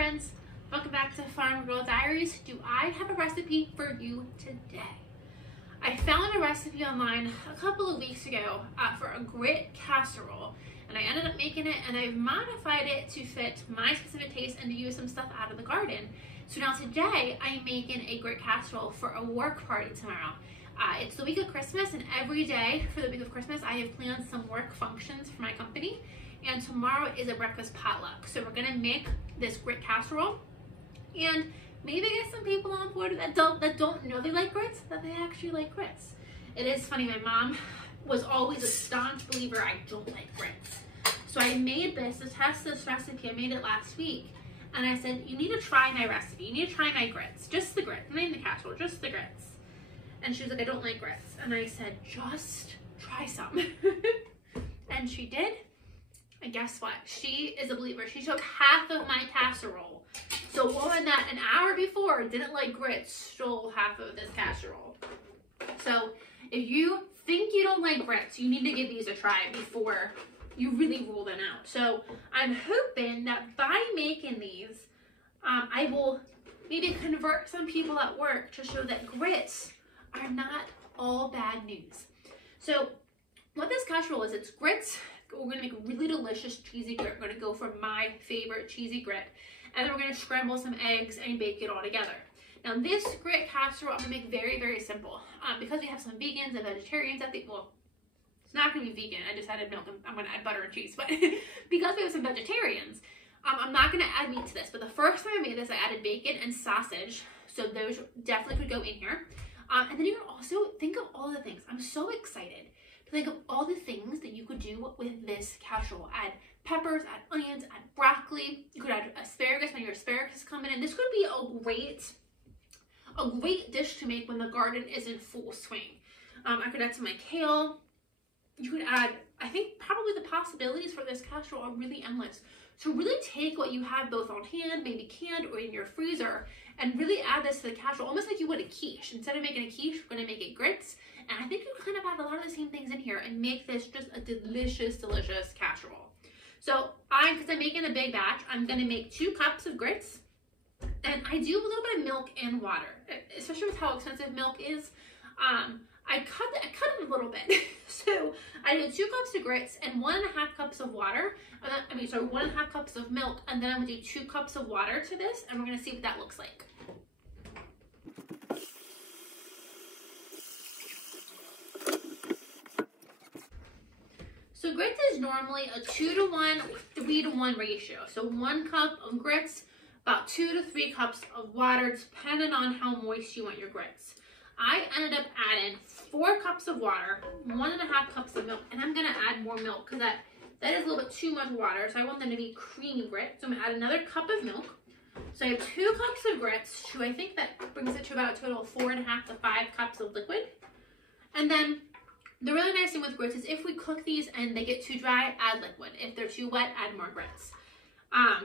friends, welcome back to Farm Girl Diaries. Do I have a recipe for you today? I found a recipe online a couple of weeks ago for a grit casserole, and I ended up making it, and I've modified it to fit my specific taste and to use some stuff out of the garden. So now today I'm making a grit casserole for a work party tomorrow. It's the week of Christmas, and every day for the week of Christmas I have planned some work functions for my company, and tomorrow is a breakfast potluck. So we're gonna make this grit casserole and maybe get some people on board that don't know they like grits, that they actually like grits. It is funny, my mom was always a staunch believer I don't like grits. So I made this to test this recipe. I made it last week, and I said, you need to try my recipe. You need to try my grits, just the grits, not even the casserole, just the grits. And she was like, I don't like grits. And I said, just try some. And she did. And guess what? She is a believer. She took half of my casserole. So a woman that an hour before didn't like grits stole half of this casserole. So if you think you don't like grits, you need to give these a try before you really rule them out. So I'm hoping that by making these, I will maybe convert some people at work to show that grits are not all bad news. So what this casserole is, it's grits. We're gonna make a really delicious cheesy grit. We're gonna go for my favorite cheesy grit. And then we're gonna scramble some eggs and bake it all together. Now this grit casserole I'm gonna make very, very simple. Because we have some vegans and vegetarians, I think, well, it's not gonna be vegan. I just added milk and I'm gonna add butter and cheese. But because we have some vegetarians, I'm not gonna add meat to this. But the first time I made this, I added bacon and sausage. So those definitely could go in here. And then you can also think of all the things. I'm so excited to think of all the things that you could do with this casserole. Add peppers, add onions, add broccoli. You could add asparagus when your asparagus is coming in. This could be a great dish to make when the garden is in full swing. I could add some like kale. You could add, I think probably the possibilities for this casserole are really endless. So really take what you have both on hand, maybe canned or in your freezer, and really add this to the casserole, almost like you would a quiche. Instead of making a quiche, we're gonna make it grits. And I think you kind of add a lot of the same things in here and make this just a delicious, delicious casserole. So because I'm making a big batch, I'm gonna make 2 cups of grits. And I do a little bit of milk and water, especially with how expensive milk is. I cut it a little bit. So I do 2 cups of grits and 1.5 cups of water. 1.5 cups of milk, and then I'm gonna do 2 cups of water to this, and we're gonna see what that looks like. So grits is normally a 2-to-1, 3-to-1 ratio. So 1 cup of grits, about 2 to 3 cups of water, depending on how moist you want your grits. I ended up adding 4 cups of water, 1.5 cups of milk, and I'm gonna add more milk because that is a little bit too much water, so I want them to be creamy grits. So I'm gonna add another cup of milk. So I have 2 cups of grits, so I think that brings it to about a total of 4.5 to 5 cups of liquid. And then the really nice thing with grits is if we cook these and they get too dry, add liquid. If they're too wet, add more grits.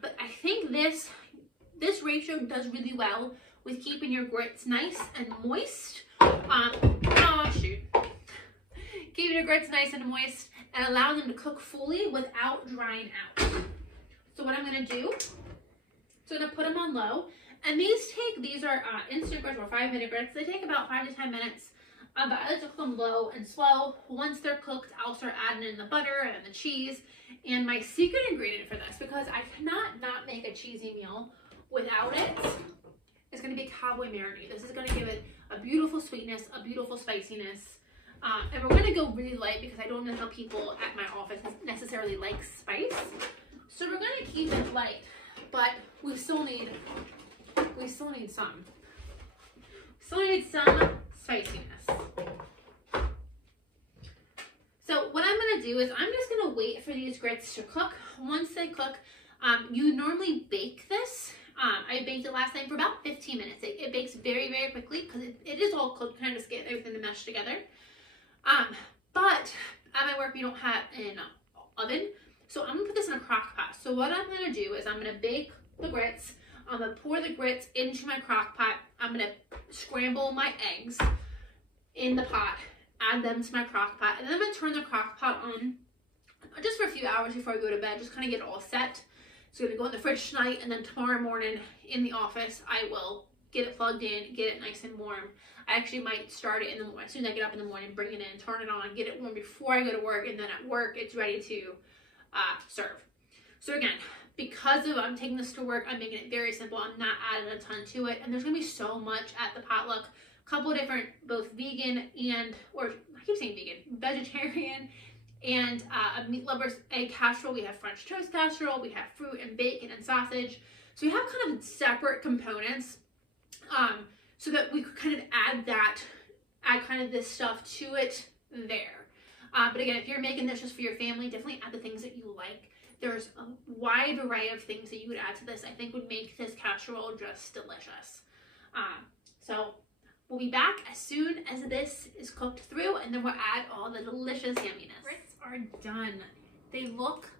But I think this ratio does really well with keeping your grits nice and moist. Keeping your grits nice and moist and allow them to cook fully without drying out. So what I'm gonna do, so I'm gonna put them on low, and these are instant grits or 5-minute grits. They take about 5 to 10 minutes, but I like to cook them low and slow. Once they're cooked, I'll start adding in the butter and the cheese. And my secret ingredient for this, because I cannot not make a cheesy meal without it, is gonna be cowboy marinade. This is gonna give it a beautiful sweetness, a beautiful spiciness. And we're gonna go really light because I don't know how people at my office necessarily like spice. So we're gonna keep it light, but we still need some spiciness. So what I'm gonna do is I'm just gonna wait for these grits to cook. Once they cook, you normally bake this. I baked it last night for about 15 minutes. It bakes very, very quickly because it is all cooked, kind of just get everything to mesh together. But at my work we don't have an oven, so I'm gonna put this in a crock pot. So what I'm gonna do is I'm gonna bake the grits. I'm gonna pour the grits into my crock pot. I'm gonna scramble my eggs in the pot, add them to my crock pot, and then I'm gonna turn the crock pot on just for a few hours before I go to bed, just kind of get it all set. It's gonna go in the fridge tonight, and then tomorrow morning in the office, I will get it plugged in, get it nice and warm. I actually might start it in the morning. As soon as I get up in the morning, bring it in, turn it on, get it warm before I go to work, and then at work, it's ready to serve. So again, because I'm taking this to work, I'm making it very simple. I'm not adding a ton to it, and there's gonna be so much at the potluck. A couple of different, both vegan and, or I keep saying vegan, vegetarian, and a meat lover's egg casserole. We have French toast casserole. We have fruit and bacon and sausage. So we have kind of separate components, so that we could kind of add kind of this stuff to it there. But again, if you're making this just for your family, definitely add the things that you like. There's a wide array of things that you would add to this. I think would make this casserole just delicious. So we'll be back as soon as this is cooked through, and then we'll add all the delicious yumminess. Grits are done. They look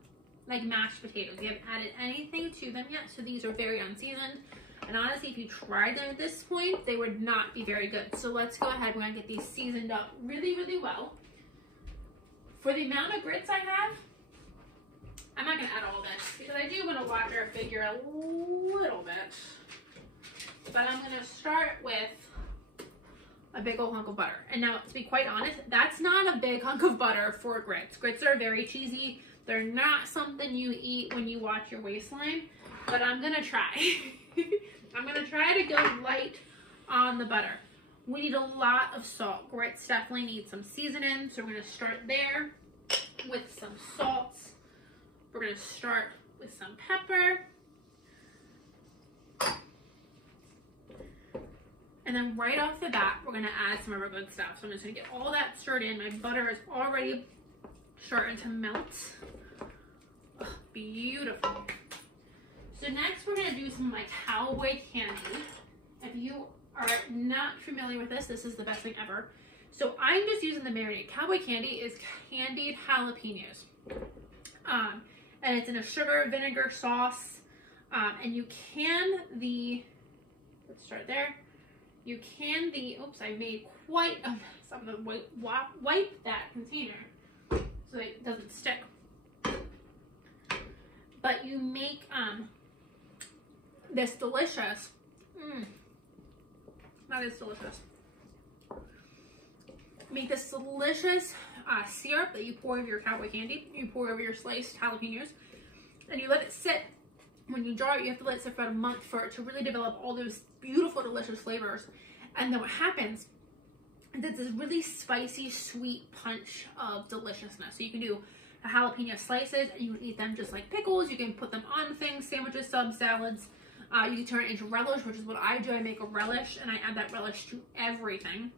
like mashed potatoes. We haven't added anything to them yet, so these are very unseasoned. And honestly, if you tried them at this point, they would not be very good. So let's go ahead. We're gonna get these seasoned up really, really well. For the amount of grits I have, I'm not gonna add all this because I do want to watch our figure a little bit. But I'm gonna start with a big old hunk of butter. And now, to be quite honest, that's not a big hunk of butter for grits. Grits are very cheesy. They're not something you eat when you watch your waistline, but I'm gonna try. I'm gonna try to go light on the butter. We need a lot of salt. Grits definitely need some seasoning, so we're gonna start there with some salts. We're gonna start with some pepper. And then right off the bat, we're gonna add some of our good stuff. So I'm just gonna get all that stirred in. My butter is already starting to melt. Oh, beautiful. So next we're gonna do some of my cowboy candy. If you are not familiar with this, this is the best thing ever. So I'm just using the marinade. Cowboy candy is candied jalapenos. And it's in a sugar vinegar sauce. And you can let's start there. You can oops, I made quite a mess. I'm gonna wipe that container so it doesn't stick. But you make this delicious, that is delicious. Make this delicious syrup that you pour over your cowboy candy. You pour over your sliced jalapenos, and you let it sit. When you jar it, you have to let it sit for about a month for it to really develop all those beautiful, delicious flavors. And then what happens is it's this really spicy, sweet punch of deliciousness. So you can do jalapeno slices, and you can eat them just like pickles. You can put them on things, sandwiches, subs, salads. You can turn it into relish, which is what I do. I make a relish, and I add that relish to everything.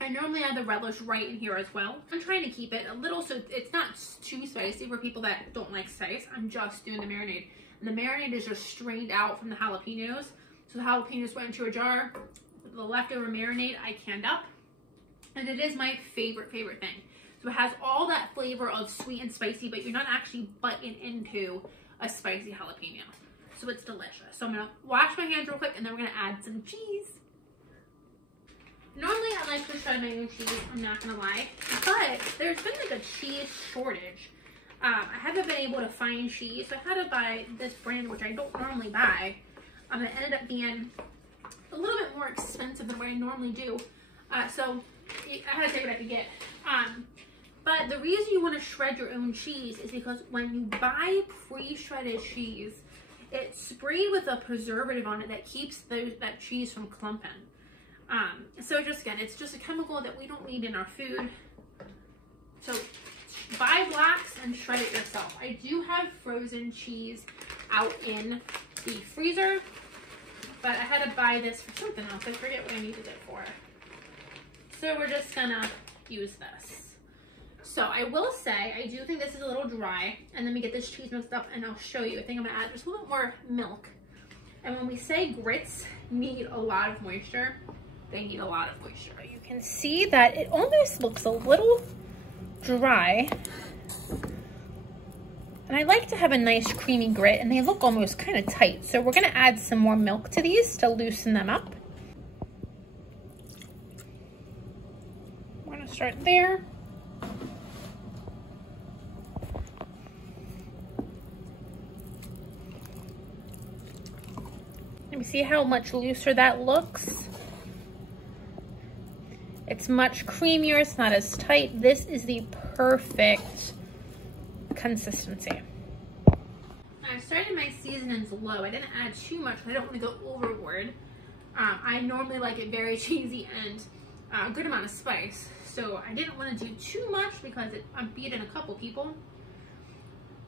I normally add the relish right in here as well. I'm trying to keep it a little so it's not too spicy for people that don't like spice. I'm just doing the marinade. And the marinade is just strained out from the jalapenos. So the jalapenos went into a jar. The leftover marinade I canned up. And it is my favorite thing. So it has all that flavor of sweet and spicy, but you're not actually biting into a spicy jalapeno. So it's delicious. So I'm gonna wash my hands real quick, and then we're gonna add some cheese. Normally I like to shred my own cheese, I'm not gonna lie, but there's been like a cheese shortage. I haven't been able to find cheese, so I had to buy this brand, which I don't normally buy. It ended up being a little bit more expensive than what I normally do. So I had to take what I could get. But the reason you want to shred your own cheese is because when you buy pre-shredded cheese, it's sprayed with a preservative on it that keeps that cheese from clumping. So just again, it's just a chemical that we don't need in our food. So buy blocks and shred it yourself. I do have frozen cheese out in the freezer, but I had to buy this for something else. I forget what I needed it for. So we're just gonna use this. So I will say, I do think this is a little dry, and let me get this cheese mixed up and I'll show you. I think I'm gonna add just a little bit more milk. And when we say grits need a lot of moisture, they need a lot of moisture. You can see that it almost looks a little dry. And I like to have a nice creamy grit, and they look almost kind of tight. So we're gonna add some more milk to these to loosen them up. We're gonna start there. You see how much looser that looks? It's much creamier, it's not as tight. This is the perfect consistency. I started my seasonings low. I didn't add too much, but I don't want to go overboard. I normally like it very cheesy and a good amount of spice. So I didn't want to do too much because I'm feeding a couple people.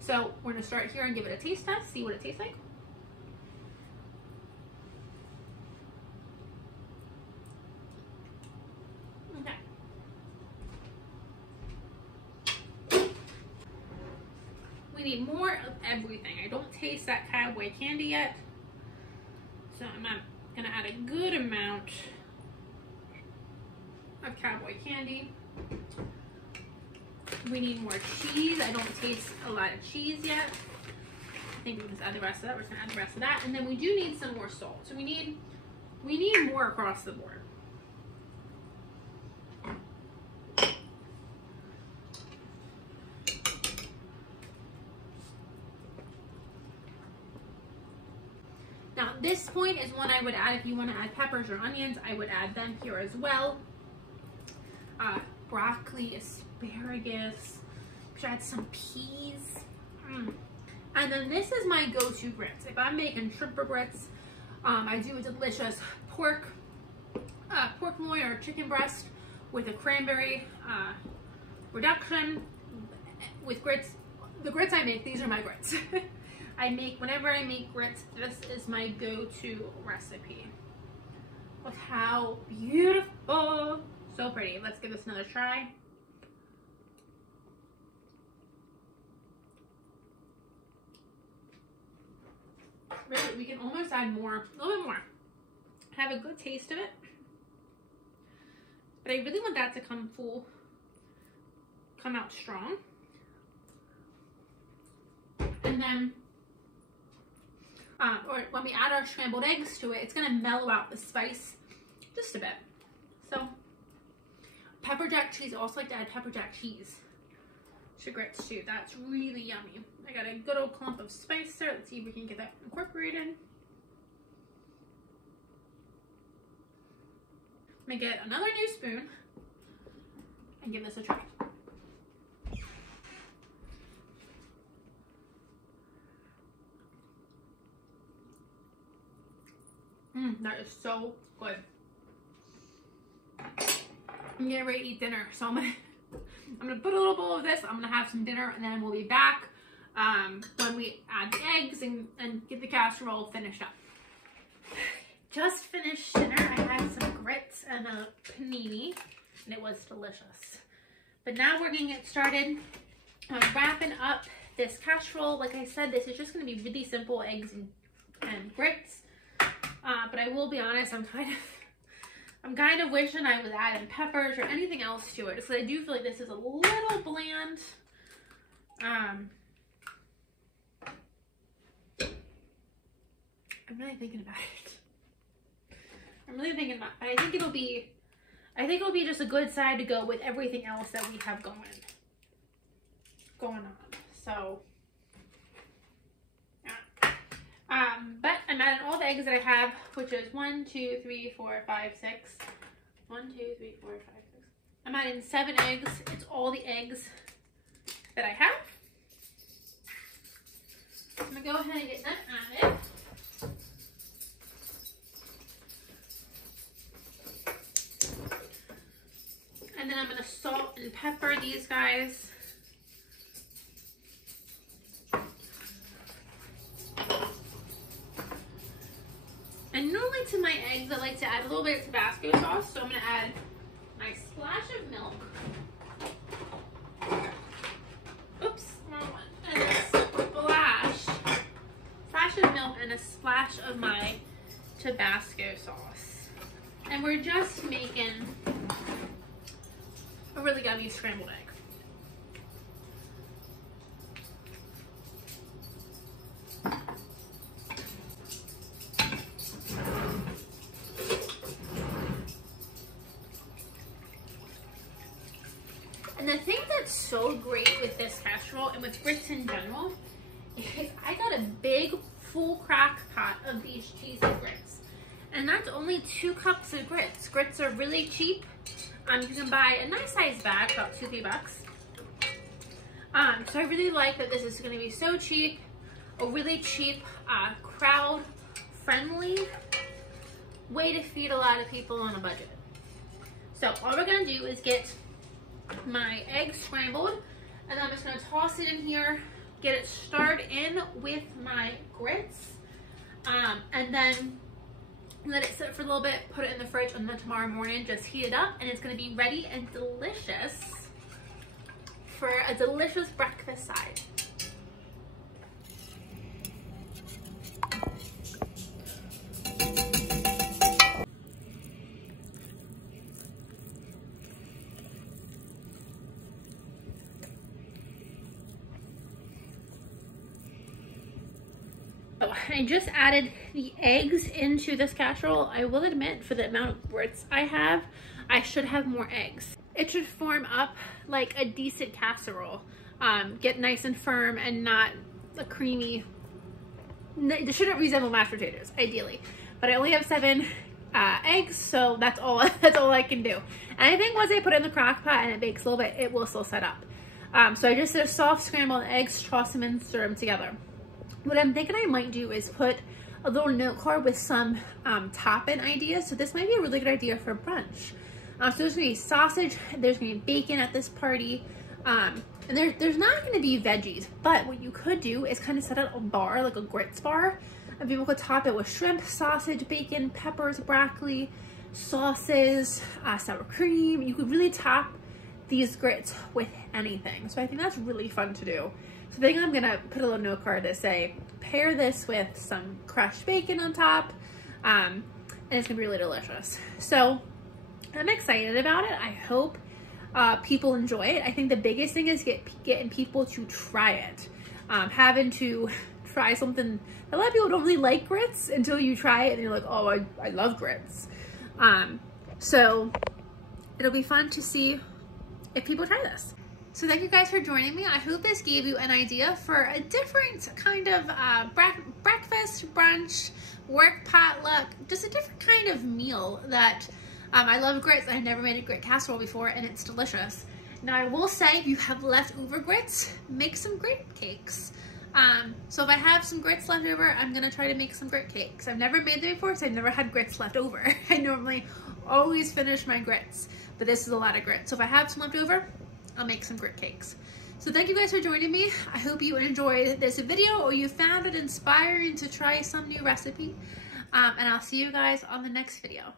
So we're gonna start here and give it a taste test, see what it tastes like. Okay. We need more of everything. I don't taste that cowboy candy yet. So I'm gonna add a good amount of cowboy candy. We need more cheese. I don't taste a lot of cheese yet. I think we can just add the rest of that. We're just gonna add the rest of that. And then we do need some more salt. So we need more across the board. Now this point is one I would add if you want to add peppers or onions. I would add them here as well. Broccoli, asparagus, should add some peas. And then this is my go-to grits. If I'm making shrimp or grits, I do a delicious pork loin or chicken breast with a cranberry reduction with grits. The grits I make, these are my grits. Whenever I make grits, this is my go-to recipe. Look how beautiful. So pretty. Let's give this another try. Really, we can almost add more, a little bit more. Have a good taste of it. But I really want that to come out strong. And then, or when we add our scrambled eggs to it, it's gonna mellow out the spice just a bit. So, pepper jack cheese, I also like to add pepper jack cheese to grits too. That's really yummy. I got a good old clump of spice there. Let's see if we can get that incorporated. I'm gonna get another new spoon and give this a try. That is so good. I'm getting ready to eat dinner, so I'm gonna put a little bowl of this. I'm gonna have some dinner, and then we'll be back when we add the eggs and get the casserole finished up. Just finished dinner. I had some grits and a panini, and it was delicious. But now we're gonna get started wrapping up this casserole. Like I said, this is just gonna be really simple eggs and grits. But I will be honest, I'm kind of wishing I was adding peppers or anything else to it, because I do feel like this is a little bland. I'm really thinking about it. But I think it'll be just a good side to go with everything else that we have going on. So, yeah. But I'm adding all the eggs that I have, which is 1, 2, 3, 4, 5, 6. 1, 2, 3, 4, 5, 6. I'm adding 7 eggs. It's all the eggs that I have. I'm gonna go ahead and get them added. And then I'm gonna salt and pepper these guys. And normally to my eggs, I like to add a little bit of Tabasco sauce. So I'm gonna add my splash of milk. Oops, wrong one. And a splash of milk and a splash of my Tabasco sauce. And we're just making a really yummy scrambled egg. And the thing that's so great with this casserole and with grits in general is I got a big full crack pot of these cheesy grits. And that's only 2 cups of grits. Grits are really cheap. You can buy a nice size bag, about $2-3 bucks. So I really like that this is going to be so cheap, a really cheap, crowd friendly way to feed a lot of people on a budget. So all we're going to do is get my eggs scrambled, and then I'm just going to toss it in here, get it stirred in with my grits, and then let it sit for a little bit, put it in the fridge, and then tomorrow morning just heat it up, and it's going to be ready and delicious for a delicious breakfast side. Oh, I just added the eggs into this casserole. I will admit, for the amount of grits I have, I should have more eggs. It should form up like a decent casserole. Get nice and firm and not a creamy. It shouldn't resemble mashed potatoes, ideally. But I only have 7 eggs, so that's all I can do. And I think once I put it in the crock pot and it bakes a little bit, it will still set up. So I just did a soft scrambled eggs, toss them in, stir them together. What I'm thinking I might do is put a little note card with some topping ideas. So this might be a really good idea for brunch. So there's gonna be sausage, there's gonna be bacon at this party, and there's not gonna be veggies, but what you could do is kind of set up a bar, like a grits bar, and people could top it with shrimp, sausage, bacon, peppers, broccoli, sauces, sour cream. You could really top these grits with anything. So I think that's really fun to do. So I think I'm gonna put a little note card to say, pair this with some crushed bacon on top, and it's gonna be really delicious. So I'm excited about it. I hope people enjoy it. I think the biggest thing is getting people to try it. Having to try something, a lot of people don't really like grits until you try it and you're like, oh, I love grits. So it'll be fun to see if people try this. So thank you guys for joining me. I hope this gave you an idea for a different kind of breakfast, brunch, work potluck, just a different kind of meal that I love grits. I've never made a grit casserole before and it's delicious. Now I will say, if you have leftover grits, make some grit cakes. So if I have some grits left over, I'm gonna try to make some grit cakes. I've never made them before, so I've never had grits left over. I normally always finish my grits, but this is a lot of grits. So if I have some left over, I'll make some grit cakes. So thank you guys for joining me. I hope you enjoyed this video or you found it inspiring to try some new recipe. And I'll see you guys on the next video.